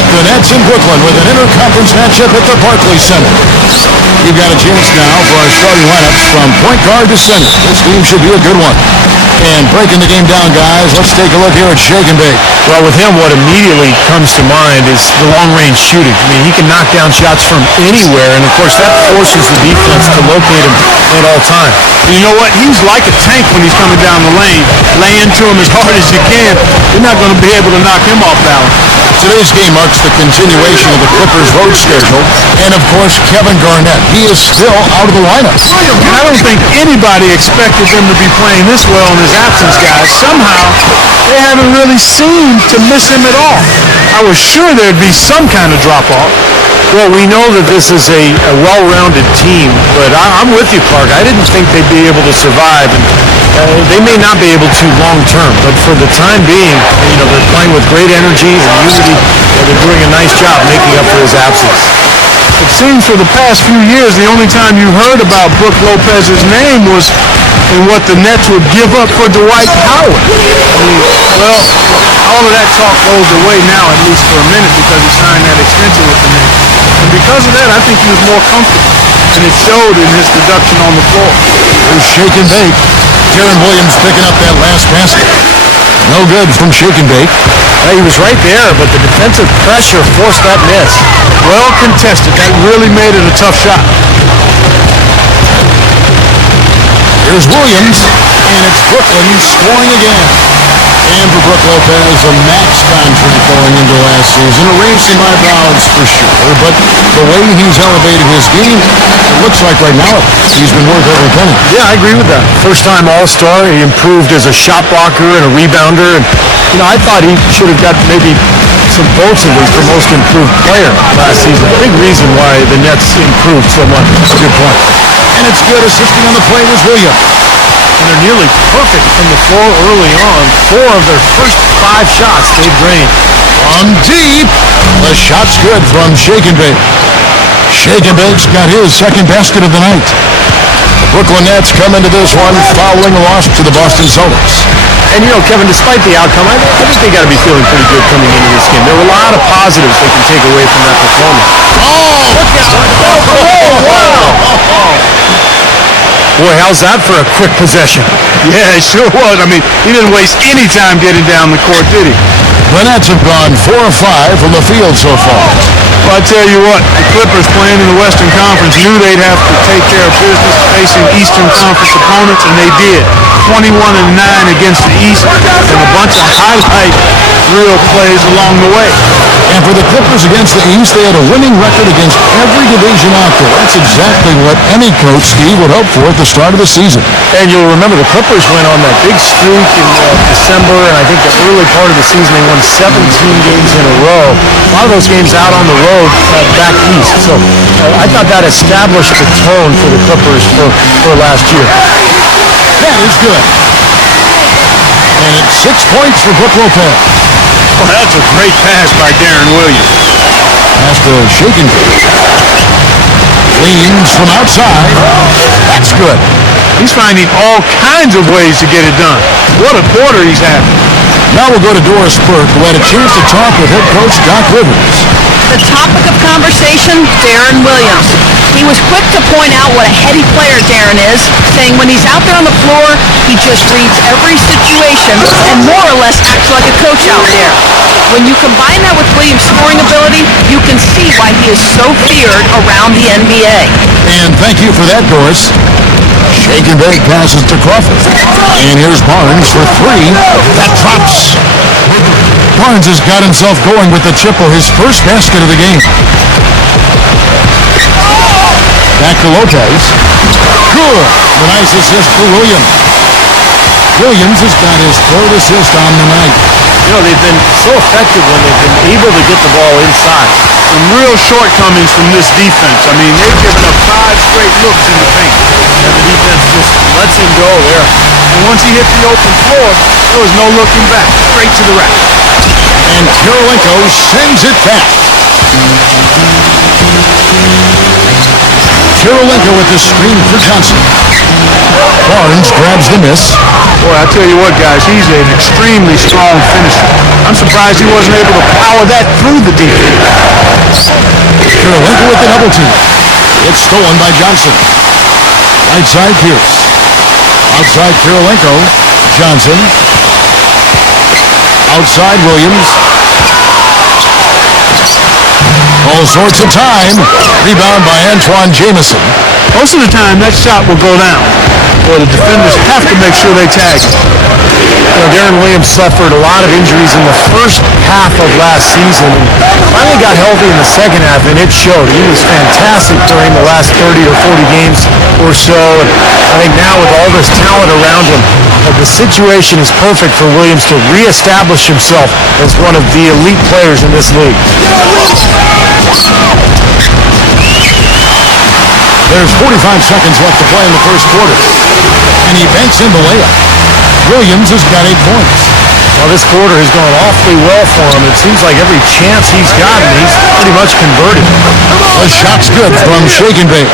o'clock, the Nets in Brooklyn with an interconference matchup at the Barclays Center. You've got a chance now for our starting lineups from point guard to center. This game should be a good one. And breaking the game down, guys, let's take a look here at Shake and Bake. Well, with him, what immediately comes to mind is the long-range shooting. I mean, he can knock down shots from anywhere, and of course, that forces the defense to locate him at all times. You know what? He's like a tank when he's coming down the lane. Lay into him as hard as you can. You're not going to be able to knock him off balance. Today's game marks the continuation of the Clippers' road schedule, and of course, Kevin Garnett. He is still out of the lineup. And I don't think anybody expected them to be playing this well in his absence, guys. Somehow, they haven't really seemed to miss him at all. I was sure there'd be some kind of drop-off. Well, we know that this is a well-rounded team, but I'm with you, Clark. I didn't think they'd be able to survive, and they may not be able to long-term, but for the time being, they're playing with great energy and unity. They're doing a nice job making up for his absence. It seems for the past few years, the only time you heard about Brook Lopez's name was in what the Nets would give up for Dwight Howard. Well, all of that talk goes away now, at least for a minute, because he signed that extension with the Nets. And because of that, I think he was more comfortable, and it showed in his production on the floor. Here's Shake and Bake. Deron Williams picking up that last basket. No good from Shake and Bake. He was right there, but the defensive pressure forced that miss. Well contested. That really made it a tough shot. Here's Williams, and it's Brooklyn scoring again. And for Brook Lopez, a max contract going into last season. A raise some eyebrows for sure, but the way he's elevated his game, it looks like right now he's been worth every penny. Yeah, I agree with that. First-time All-Star, he improved as a shot blocker and a rebounder. And, I thought he should have got maybe some votes at least for most improved player last season. A big reason why the Nets improved so much. That's a good point. And it's good. Assisting on the play was Williams. And they're nearly perfect from the floor early on. 4 of their first 5 shots they've drained. From deep. The shot's good from Shake and Bake. Shake and Bake's got his second basket of the night. The Brooklyn Nets come into this one following a loss to the Boston Celtics. And, Kevin, despite the outcome, I think they got to be feeling pretty good coming into this game. There were a lot of positives they can take away from that performance. Boy, how's that for a quick possession? Yeah, it sure was. I mean, he didn't waste any time getting down the court, did he? The Nets have gone 4 of 5 from the field so far. Well, I tell you what, the Clippers playing in the Western Conference knew they'd have to take care of business facing Eastern Conference opponents, and they did. 21-9 against the East, and a bunch of highlight real plays along the way. And for the Clippers against the East, they had a winning record against every division out there. That's exactly what any coach, Steve, would hope for at the start of the season. And you'll remember the Clippers went on that big streak in December, and I think the early part of the season they won 17 games in a row. A lot of those games out on the road back east. So I thought that established the tone for the Clippers for last year. That is good. And it's 6 points for Brook Lopez. Well, that's a great pass by Deron Williams. Pass to Shake and Bake. Leans from outside. That's good. He's finding all kinds of ways to get it done. What a quarter he's having. Now we'll go to Doris Burke, who had a chance to talk with head coach Doc Rivers. The topic of conversation, Deron Williams. He was quick to point out what a heady player Deron is, saying when he's out there on the floor, he just reads every situation and more or less acts like a coach out there. When you combine that with Williams' scoring ability, you can see why he is so feared around the NBA. And thank you for that, Doris. Shake and Bake passes to Crawford. And here's Barnes for 3. That drops. Barnes has got himself going with the triple, his first basket of the game. Back to Lopez. Good. The nice assist for Williams. Williams has got his 3rd assist on the night. They've been so effective when they've been able to get the ball inside. Some real shortcomings from this defense. I mean, they've given up 5 straight looks in the paint. And the defense just lets him go there. And once he hit the open floor, there was no looking back. Straight to the rack. And Kirilenko sends it back. Kirilenko with the screen for Johnson. Barnes grabs the miss. Boy, I tell you what, guys, he's an extremely strong finisher. I'm surprised he wasn't able to power that through the defense. Kirilenko with the double team. It's stolen by Johnson. Right side, Pierce. Outside, Kirilenko. Johnson. Outside, Williams. All sorts of time. Rebound by Antoine Jamison. Most of the time, that shot will go down. Or the defenders have to make sure they tag him. Darren Williams suffered a lot of injuries in the first half of last season and finally got healthy in the second half, and it showed. He was fantastic during the last 30 or 40 games or so. And I think now with all this talent around him, the situation is perfect for Williams to reestablish himself as one of the elite players in this league. There's 45 seconds left to play in the first quarter. And he banks in the layup. Williams has got 8 points. Well, this quarter has gone awfully well for him. It seems like every chance he's gotten, he's pretty much converted. The shot's good from Shake and Bake.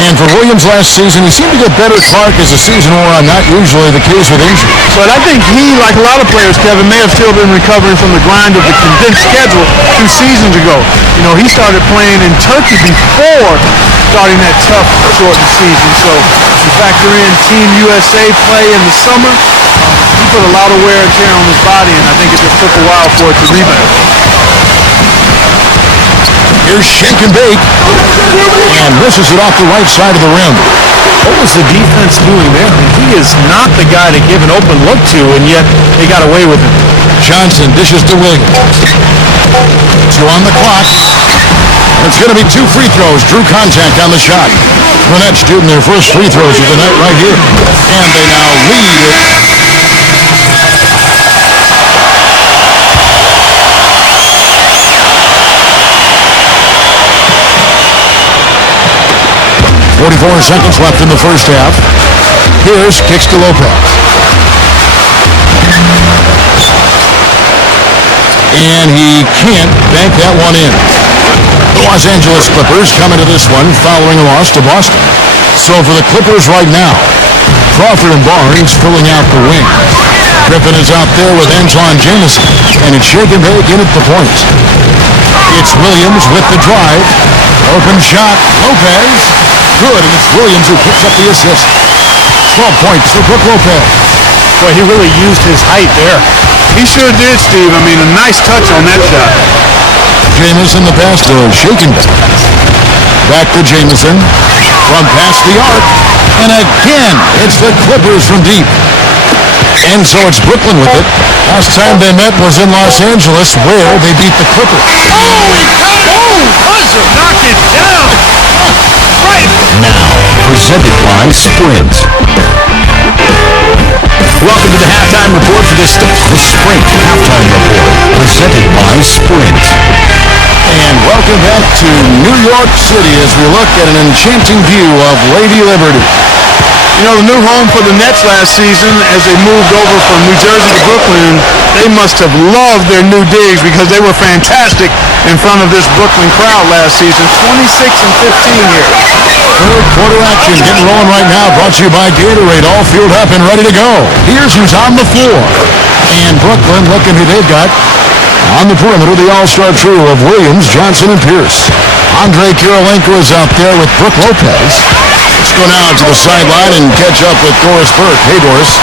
And for Williams last season, he seemed to get better, Clark, as the season wore on. Not usually the case with injury. But I think he, like a lot of players, Kevin, may have still been recovering from the grind of the condensed schedule 2 seasons ago. You know, he started playing in Turkey before starting that tough, shortened season. So you factor in Team USA play in the summer, he put a lot of wear and tear on his body, and I think it just took a while for it to rebound. Here's Shake and Bake. And misses it off the right side of the rim. What was the defense doing there? He is not the guy to give an open look to, and yet they got away with it. Johnson dishes to Williams. 2 on the clock. It's going to be 2 free throws. Drew contact on the shot. Gwinnett shooting their first free throws of the night right here. And they now lead it. 44 seconds left in the first half. Pierce kicks to Lopez. And he can't bank that one in. The Los Angeles Clippers come into this one following a loss to Boston. So for the Clippers right now, Crawford and Barnes filling out the wing. Griffin is out there with Antoine Jamison, and it's Shake and Bake in at the point. It's Williams with the drive. Open shot, Lopez. Good, and it's Williams who picks up the assist. 12 points for Brook Lopez. Boy, he really used his height there. He sure did, Steve. I mean, a nice touch on that shot. Jamison the pass to Shake and Bake. Back to Jamison. From past the arc. And again, it's the Clippers from deep. And so it's Brooklyn with it. Last time they met was in Los Angeles, where they beat the Clippers. Buzzer, knock it down! Right! Now, presented by Sprint. Welcome to the halftime report for this the Sprint halftime report, presented by Sprint. And welcome back to New York City as we look at an enchanting view of Lady Liberty. You know, the new home for the Nets last season, as they moved over from New Jersey to Brooklyn, they must have loved their new digs because they were fantastic in front of this Brooklyn crowd last season. 26 and 15 here. Third quarter action getting rolling right now, brought to you by Gatorade, all fueled up and ready to go. Here's who's on the floor. And Brooklyn looking who they've got on the perimeter, the all-star trio of Williams, Johnson, and Pierce. Andre Kirilenko is out there with Brook Lopez. Let's go now to the sideline and catch up with Doris Burke. Hey, Doris.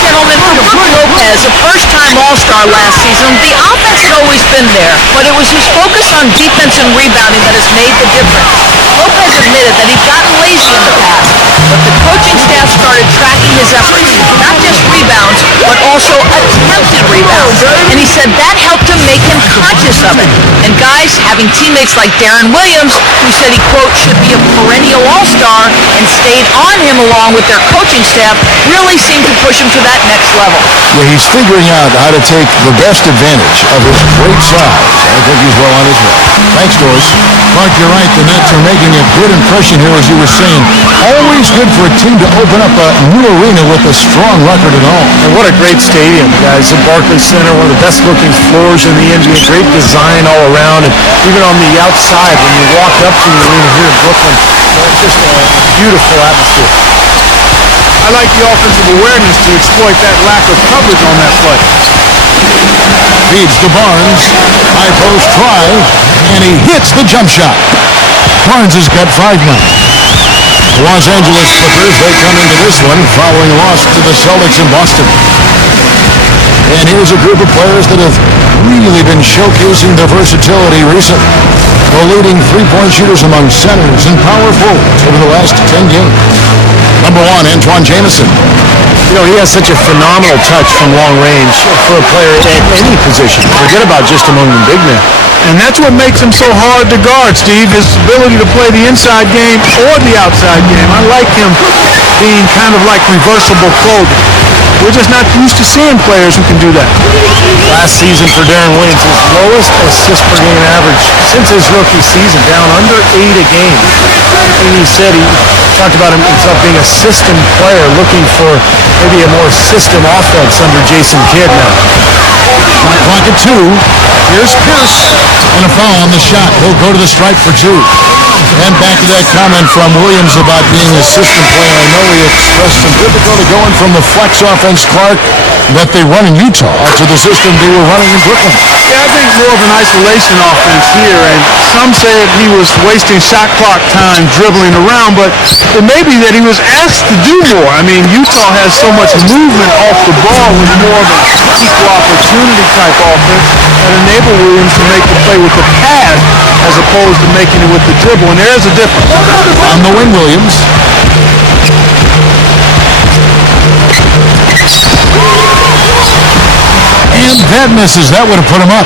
Gentlemen, for Brook Lopez, a first-time All-Star last season, the offense had always been there, but it was his focus on defense and rebounding that has made the difference. Lopez admitted that he'd gotten lazy in the past, but the coaching staff started tracking his efforts, not just rebounds, but also attempted rebounds. And he said that helped him make him conscious of it. And guys, having teammates like Darren Williams, who said he, quote, should be a perennial All-Star and stayed on him along with their coaching staff, really seemed to push him to that next level. Yeah, he's figuring out how to take the best advantage of his great size. I think he's well on his way. Thanks, Doris. Mark, you're right. The Nets are making a good impression here, as you were saying. Always good for a team to open up a new arena with a strong record at home. And what a great stadium, guys. The Barclays Center, one of the best-looking floors in the NBA. Great design all around, and even on the outside, when you walk up to the arena here in Brooklyn, it's just a beautiful atmosphere. I like the offensive awareness to exploit that lack of coverage on that play. Feeds to Barnes. High post try. And he hits the jump shot. Barnes has got 5 now. The Los Angeles Clippers, they come into this one following a loss to the Celtics in Boston. And here's a group of players that have really been showcasing their versatility recently. The leading three-point shooters among centers and power forwards over the last 10 games. Number 1, Antoine Jamison. You know, he has such a phenomenal touch from long range for a player at any position. Forget about just among the big men. And that's what makes him so hard to guard, Steve, his ability to play the inside game or the outside game. I like him being kind of like reversible clothing. We're just not used to seeing players who can do that. Last season for Darren Williams, his lowest assist per game average since his rookie season, down under 8 a game. And he said he talked about himself being a system player, looking for maybe a more system offense under Jason Kidd now. Shot clock at 2. Here's Pierce. And a foul on the shot. He'll go to the strike for 2. And back to that comment from Williams about being a system player. I know he expressed some difficulty going from the flex offense, Clark, that they run in Utah to the system they were running in Brooklyn. Yeah, I think more of an isolation offense here, and some said he was wasting shot clock time dribbling around, but it may be that he was asked to do more. I mean, Utah has so much movement off the ball with more of an equal opportunity type offense that enabled Williams to make the play with the pass as opposed to making it with the dribble, and there's a difference. On the wing, Williams. And that misses. That would have put him up.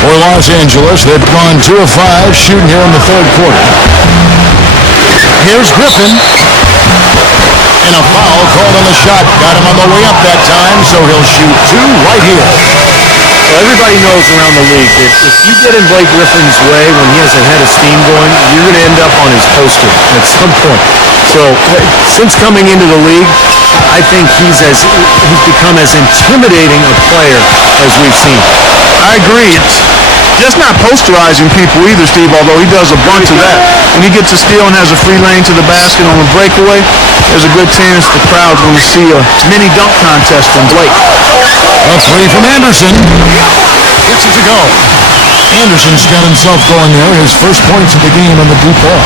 For Los Angeles, they've gone 2 of 5 shooting here in the third quarter. Here's Griffin. And a foul called on the shot. Got him on the way up that time, so he'll shoot 2 right here. Well, everybody knows around the league that if you get in Blake Griffin's way when he has a head of steam going, you're going to end up on his poster at some point. So since coming into the league, I think he's become as intimidating a player as we've seen. I agree. It's just not posterizing people either, Steve, although he does a bunch of that. When he gets a steal and has a free lane to the basket on a breakaway, there's a good chance the crowd's going to see a mini dunk contest from Blake. A 3 from Anderson. Gets it to go. Anderson's got himself going there. His first points of the game on the deep ball.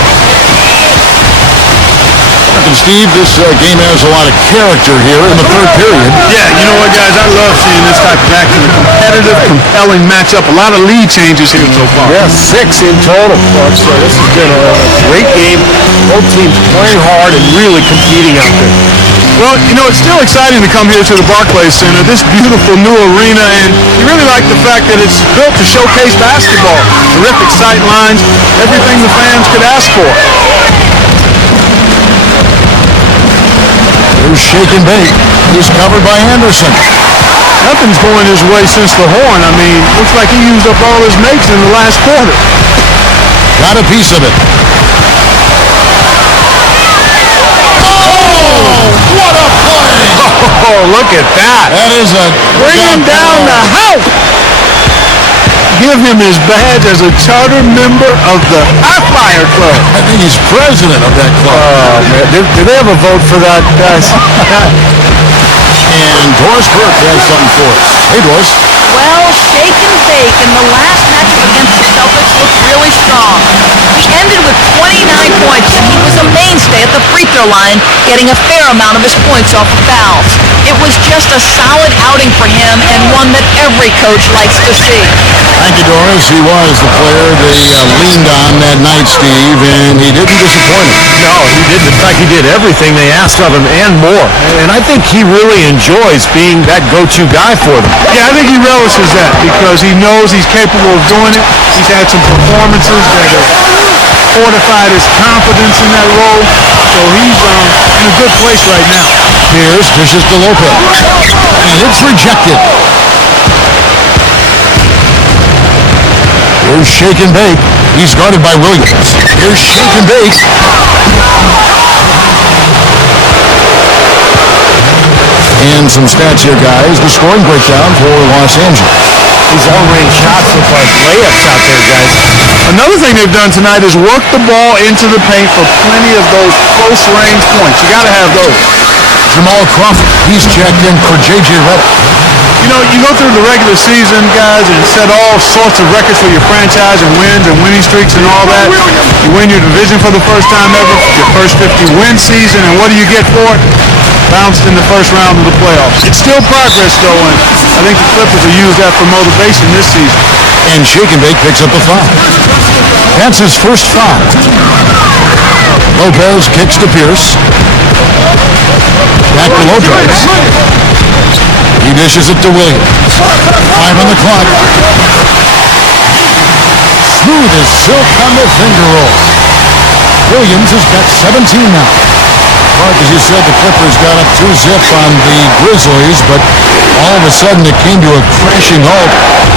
And Steve, this game has a lot of character here in the third period. Yeah, you know what, guys? I love seeing this type of action. A competitive, compelling matchup. A lot of lead changes here so far. Yeah, 6 in total. So this has been a great game. Both teams playing hard and really competing out there. Well, you know, it's still exciting to come here to the Barclays Center, this beautiful new arena, and you really like the fact that it's built to showcase basketball. Terrific sight lines, everything the fans could ask for. Here's Shake and Bake. He's covered by Anderson. Nothing's going his way since the horn. I mean, looks like he used up all his mates in the last quarter. Got a piece of it. What a play! Oh, look at that. That is a... Bring him down the house. Give him his badge as a charter member of the High Flyer Club. I think he's president of that club. Oh, man. Do they have a vote for that, guys? And Doris Burke has something for us. Hey, Doris. Well, Shake and Bake in the last matchup against the Celtics looked really strong. He ended with 29 points, and he was a mainstay at the free throw line, getting a fair amount of his points off of fouls. It was just a solid outing for him, and one that every coach likes to see. Thank you, Doris. He was the player they leaned on that night, Steve, and he didn't disappoint him. No, he didn't. In fact, he did everything they asked of him and more. And I think he really enjoys being that go-to guy for them. Yeah, I think he relishes that because he knows he's capable of doing it. He's had some performances that have fortified his confidence in that role. So he's in a good place right now. Here's dishes to Lopez. And it's rejected. Here's Shake and Bake. He's guarded by Williams. Here's Shake and Bake. And some stats here, guys. The scoring breakdown for Los Angeles. These long-range shots look like layups out there, guys. Another thing they've done tonight is work the ball into the paint for plenty of those close-range points. You got to have those. Jamal Crawford, he's checked in for J.J. Redick. You know, you go through the regular season, guys, and set all sorts of records for your franchise and wins and winning streaks and all that. You win your division for the first time ever, your first 50-win season, and what do you get for it? Bounced in the first round of the playoffs. It's still progress, though, and I think the Clippers will use that for motivation this season. And Shake and Bake picks up the foul. That's his first foul. Lopez kicks to Pierce. Back to Lopez. He dishes it to Williams. 5 on the clock. Smooth as silk on the finger roll. Williams has got 17 now. Mark, as you said, the Clippers got up 2-zip on the Grizzlies, but all of a sudden it came to a crashing halt.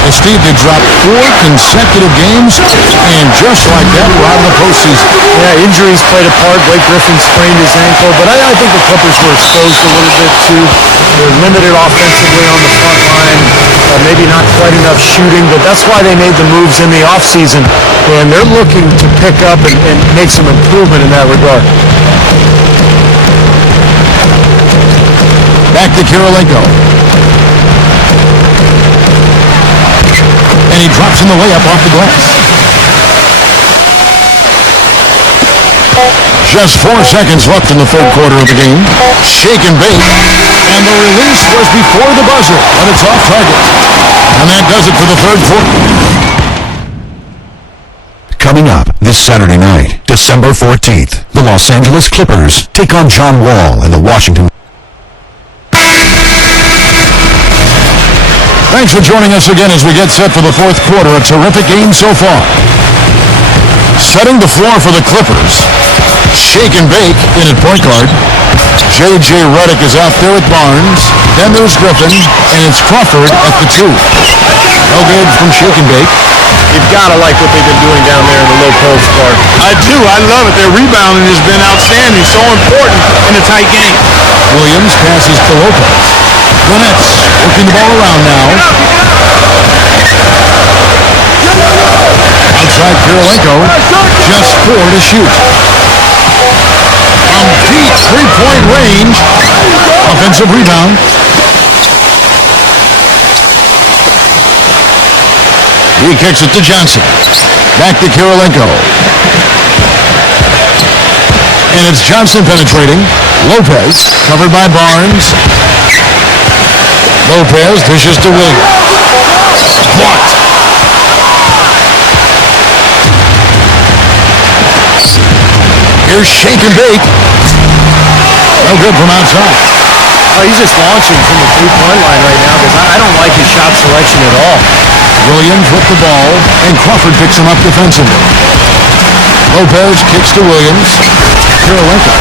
As Steve, they dropped 4 consecutive games, and just like that, we're out of the postseason. Yeah, injuries played a part. Blake Griffin sprained his ankle, but I think the Clippers were exposed a little bit too. They're limited offensively on the front line, maybe not quite enough shooting, but that's why they made the moves in the offseason, and they're looking to pick up and make some improvement in that regard. Back to Kirilenko. And he drops in the layup off the glass. Just 4 seconds left in the third quarter of the game. Shake and bake. And the release was before the buzzer, but it's off target. And that does it for the third quarter. Coming up this Saturday night, December 14th, the Los Angeles Clippers take on John Wall and the Washington. Thanks for joining us again as we get set for the fourth quarter. A terrific game so far. Setting the floor for the Clippers. Shake and Bake in at point guard. J.J. Redick is out there with Barnes. Then there's Griffin, and it's Crawford at the 2. No good from Shake and Bake. You've got to like what they've been doing down there in the low post, Clark. I do. I love it. Their rebounding has been outstanding. So important in a tight game. Williams passes to Lopez. The Nets working the ball around now. Outside Kirilenko. Just 4 to shoot. From deep three-point range. Offensive rebound. He kicks it to Johnson. Back to Kirilenko. And it's Johnson penetrating. Lopez covered by Barnes. Lopez dishes to Williams. Blocked. Here's Shake and Bake. No good from outside. Oh, he's just launching from the three-point line right now because I don't like his shot selection at all. Williams with the ball, and Crawford picks him up defensively. Lopez kicks to Williams. Kirilenko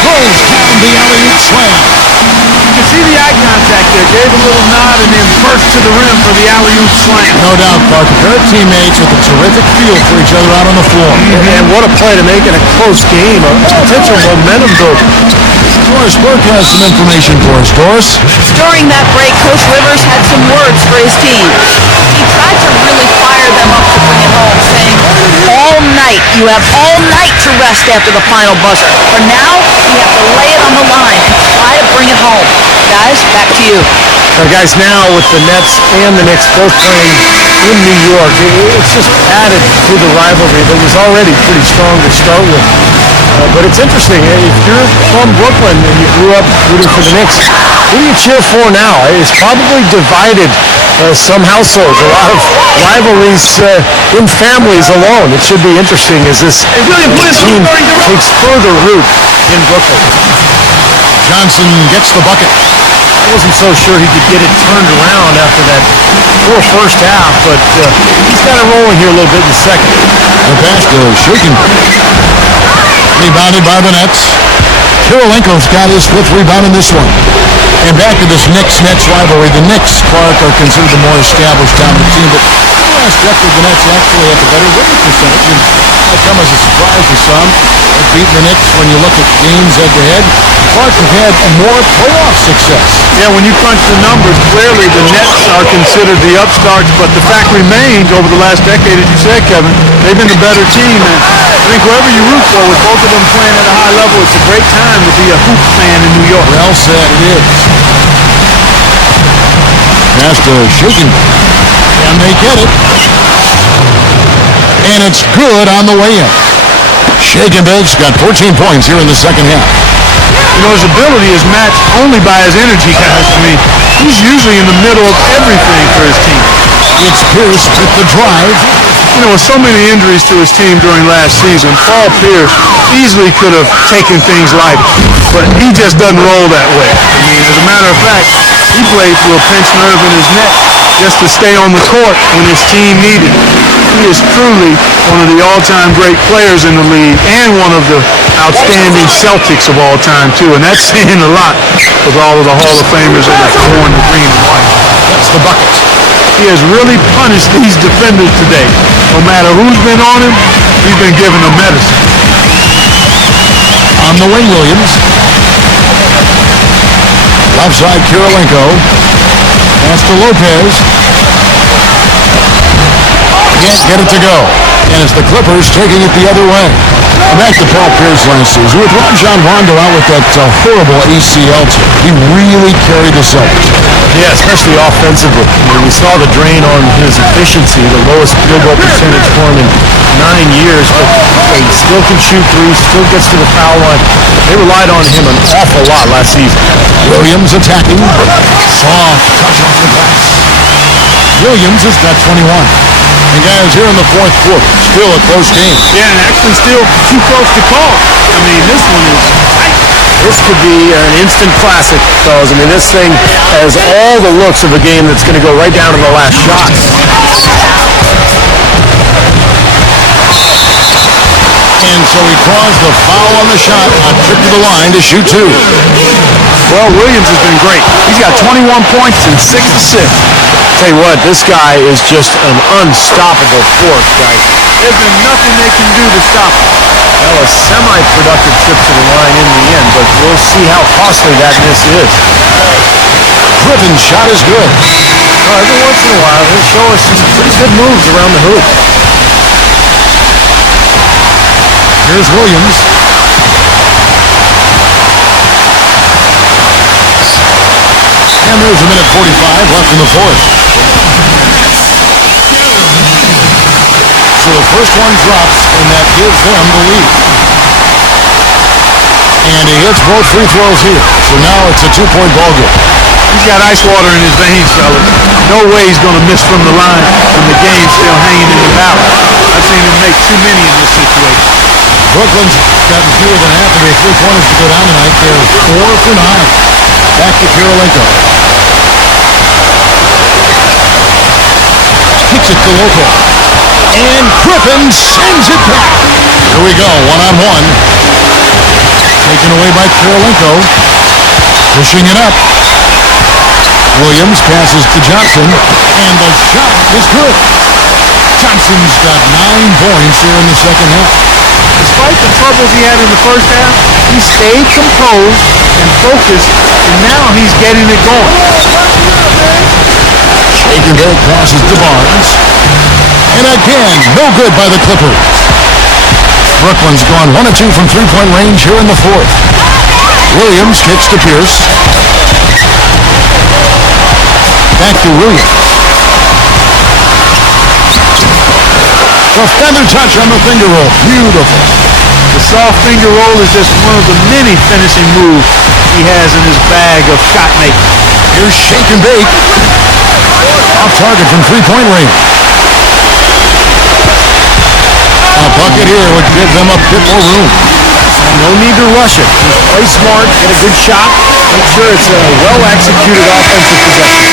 throws down the alley-oop slam. You can see the eye contact there. Gave a little nod and then burst to the rim for the alley-oop slam. No doubt, Clark. They're teammates with a terrific feel for each other out on the floor. And what a play to make in a close game. A potential momentum builder. Doris Burke has some information for us. Doris? During that break, Coach Rivers had some words for his team. He tried to really fire them up to bring it home, saying, all night, you have all night to rest after the final buzzer. For now, you have to lay it on the line and try to bring it home. Guys, back to you. Guys, now with the Nets and the Knicks both playing in New York, it's just added to the rivalry that was already pretty strong to start with. But it's interesting, if you're from Brooklyn and you grew up rooting for the Knicks, who do you cheer for now? It's probably divided some households, a lot of rivalries in families alone. It should be interesting as this team takes further root in Brooklyn. Johnson gets the bucket. I wasn't so sure he could get it turned around after that poor first half, but he's got it rolling here a little bit in the second. The pass to Shaken. Rebounded by the Nets. Kirilenko's got his 5th rebound in this one. And back to this Knicks-Nets rivalry. The Knicks, Clark, are considered the more established dominant team, but in the last decade, the Nets actually have the better winning percentage, and that come as a surprise to some. They've beaten the Knicks when you look at games head-to-head. Clark have had more playoff success. Yeah, when you crunch the numbers, clearly the Nets are considered the upstarts, but the fact remains over the last decade, as you said, Kevin, they've been the better team. And I think whoever you root for, with both of them playing at a high level, it's a great time to be a hoop fan in New York. Well said, it is. Pass to Shaken. And they get it. And it's good on the way in. Shaken Bake's got 14 points here in the second half. You know, his ability is matched only by his energy, guys. I mean, he's usually in the middle of everything for his team. It's Pierce with the drive. You know, with so many injuries to his team during last season, Paul Pierce easily could have taken things lighter, but he just doesn't roll that way. I mean, as a matter of fact, he played through a pinched nerve in his neck just to stay on the court when his team needed him. He is truly one of the all-time great players in the league and one of the outstanding Celtics of all time, too, and that's saying a lot with all of the Hall of Famers that have worn the green and white. That's the bucket. He has really punished these defenders today. No matter who's been on him, he's been giving them medicine. On the wing, Williams. Left side, Kirilenko. Pass to Lopez. Can't get it to go. And it's the Clippers taking it the other way. Back to Paul Pierce last season. With Rajon Rondo out with that horrible ACL tear, he really carried the Celtics. Yeah, especially offensively. I mean, we saw the drain on his efficiency, the lowest field goal percentage for him in 9 years, but he still can shoot threes, still gets to the foul line. They relied on him an awful lot last season. Williams attacking. Soft touch off the glass. Williams has got 21. And guys, here in the fourth quarter, still a close game. Yeah, and actually still too close to call. I mean, this one is tight. This could be an instant classic, fellas. I mean, this thing has all the looks of a game that's going to go right down to the last shot. And so he caused the foul on the shot, a trip to the line to shoot two. Well, Williams has been great. He's got 21 points and 6 assists. Tell you what, this guy is just an unstoppable force, guys. There's been nothing they can do to stop him. Well, a semi-productive trip to the line in the end, but we'll see how costly that miss is. Griffin's shot is good. Every once in a while, he'll show us some pretty good moves around the hoop. Here's Williams. And there's a minute 45 left in the fourth. So the first one drops, and that gives them the lead. And he hits both free throws here. So now it's a 2-point ball game. He's got ice water in his veins, fellas. No way he's going to miss from the line when the game's still hanging in the balance. I've seen him make too many in this situation. Brooklyn's gotten fewer than half of their three-pointers to go down tonight. They're 4 for 9. Back to Kirilenko. Kicks it to Loco. And Griffin sends it back. Here we go, one-on-one. Taken away by Kirilenko. Pushing it up. Williams passes to Johnson. And the shot is good. Johnson's got 9 points here in the second half. Despite the troubles he had in the first half, he stayed composed and focused, and now he's getting it going. Shaken Bake passes to Barnes. And again, no good by the Clippers. Brooklyn's gone 1 of 2 from three-point range here in the fourth. Williams kicks to Pierce. Back to Williams. The feather touch on the finger roll. Beautiful. The soft finger roll is just one of the many finishing moves he has in his bag of shot making. Here's Shaken Bake. Off target from three-point range. A bucket here would give them a bit more room. No need to rush it. Just play smart, get a good shot, make sure it's a well-executed offensive possession.